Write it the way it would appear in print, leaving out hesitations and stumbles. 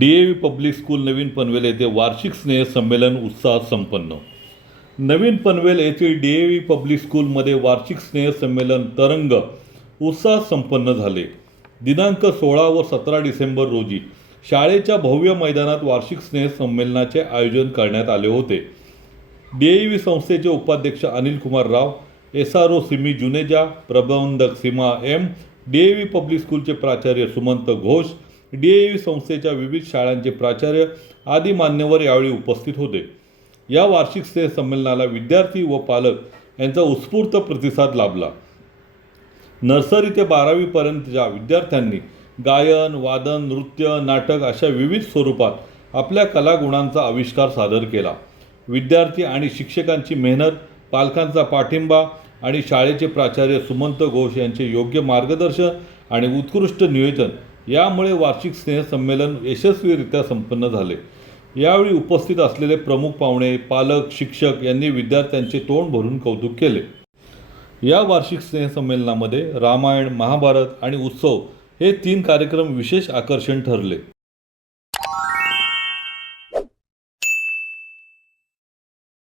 DAV public school नवीन पनवेल येथे वार्षिक स्नेह संमेलन उत्साहात संपन्न। नवीन पनवेल येथील DAV पब्लिक स्कूलमध्ये वार्षिक स्नेह संमेलन तरंग उत्साहात संपन्न झाले। दिनांक 16 व 17 डिसेंबर रोजी शाळेच्या भव्य मैदानात वार्षिक स्नेह संमेलनाचे आयोजन करण्यात आले होते। DAV संस्थेचे उपाध्यक्ष अनिल कुमार राव, SRO सिमी जुनेजा, प्रबंधक सीमा M, DAV पब्लिक स्कूलचे प्राचार्य सुमंत घोष, DAV संस्थेच्या विविध शाळांचे प्राचार्य आदी मान्यवर यावेळी उपस्थित होते। या वार्षिक स्नेह संमेलनाला विद्यार्थी व पालक यांचा उत्स्फूर्त प्रतिसाद लाभला। नर्सरी ते 12वी पर्यंतच्या विद्यार्थ्यांनी गायन, वादन, नृत्य, नाटक अशा विविध स्वरूपात आपल्या कलागुणांचा आविष्कार सादर केला। विद्यार्थी आणि शिक्षकांची मेहनत, पालकांचा पाठिंबा आणि शाळेचे प्राचार्य सुमंत घोष यांचे योग्य मार्गदर्शन आणि उत्कृष्ट नियोजन यामुळे वार्षिक स्नेह संमेलन यशस्वीरित्या संपन्न झाले। यावेळी उपस्थित असलेले प्रमुख पाहुणे, पालक, शिक्षक यांनी विद्यार्थ्यांचे तोंड भरून कौतुक केले। या वार्षिक स्नेह संमेलनामध्ये रामायण, महाभारत आणि उत्सव हे 3 कार्यक्रम विशेष आकर्षण ठरले।